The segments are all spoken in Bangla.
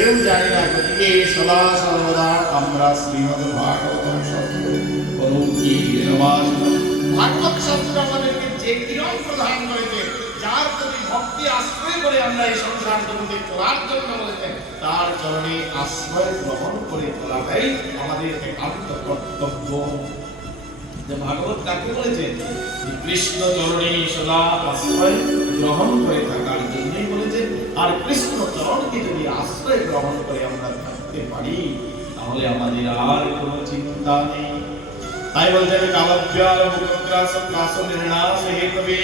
কেউ জানি না। গতিকে সদা সর্বদা আমরা শ্রীমদ্ ভাগবতম শাস্ত্র ভাগবত শাস্ত্র আমাদেরকে যে কিরণ প্রদান করেছে, যার প্রতি ভক্তি আশ্রয় করে আমরা এই সংসার জগতে চলার জন্য বলেছেন, তার চরণে আশ্রয় গ্রহণ করে চলাটাই আমাদের একান্ত কর্তব্য। যে ভাগবত কাকে বলেছেন? কৃষ্ণ চরণে সদা আশ্রয় গ্রহণ করে থাকার জন্যই বলেছেন। আর কৃষ্ণ চরণকে যদি আশ্রয় গ্রহণ করে আমরা থাকতে পারি, তাহলে আমাদের আর কোনো চিন্তা নেই। তাই বলছেন কালব্যাল মুক্রাস প্রাস নির্ণাস হেতবে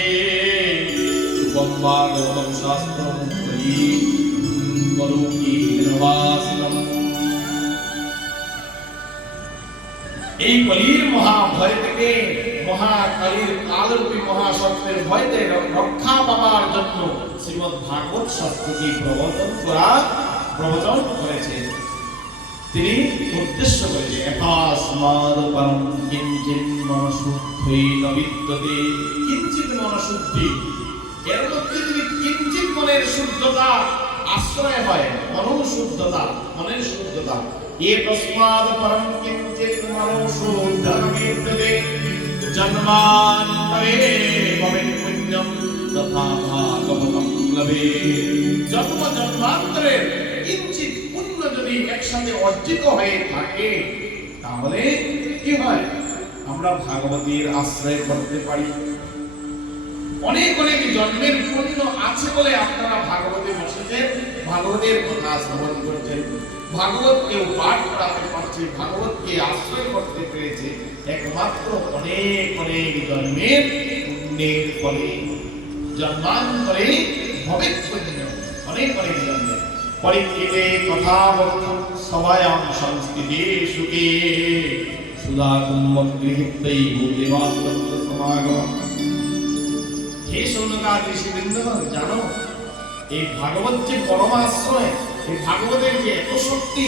সুবম্বা গৌতম শাস্ত্র মুক্তি বলুকি নির্বাসনম। এই কলির মহাভয় থেকে, মহাকালীর কালরূপী মহাসত্ত্বের ভয় থেকে রক্ষা পাবার জন্য শ্রীমদ্ ভাগবত শাস্ত্রকে প্রবচন করেছে। তিনি উদ্দেশ্য করেছে একাস্মাদপরম কিঞ্চিৎ মনশুদ্ধৈন বিদ্যতে। কিঞ্চিৎ মনশুদ্ধি, এর মধ্যে যদি কিঞ্চিৎ মনের শুদ্ধতা আশ্রয় হয়, মনোশুদ্ধতা, মনের শুদ্ধতা, একস্মাদপরম কিঞ্চিৎ মনশুদ্ধৈন বিদ্যতে জন্মান্তরে ভবেৎ পুণ্যম তথা ভাগবতম লভেৎ। জন্ম জন্মান্তরের কিঞ্চিৎ পুণ্য যদি একসাথে অর্জিত হয়ে থাকে, তাহলে কি হয়? আমরা ভাগবতের আশ্রয় করতে পারি। অনেক অনেক জন্মের পুণ্য আছে বলে আপনারা ভাগবতে বসেছেন, ভাগবতের কথা শ্রবণ করছেন, ভাগবতকে পাঠ করাতে পারছে, ভাগবতকে আশ্রয় করতে পেরেছে একমাত্র অনেক অনেক জন্মের পুণ্যের ফলে। জন্মান্তরে ভবেৎ পুণ্য, অনেক অনেক জন্মের পরিকৃতে কথা বক্তব্য সবায়াম সংস্থিতে সুখে সুধা কুম্ভম গৃহীতৈ ভূদেবাস্তব সমাগম। হে শৌনকাদি ঋষিবৃন্দ, জানো এই ভাগবত যে পরমাশ্রয়, এই ভাগবতের যে এত শক্তি,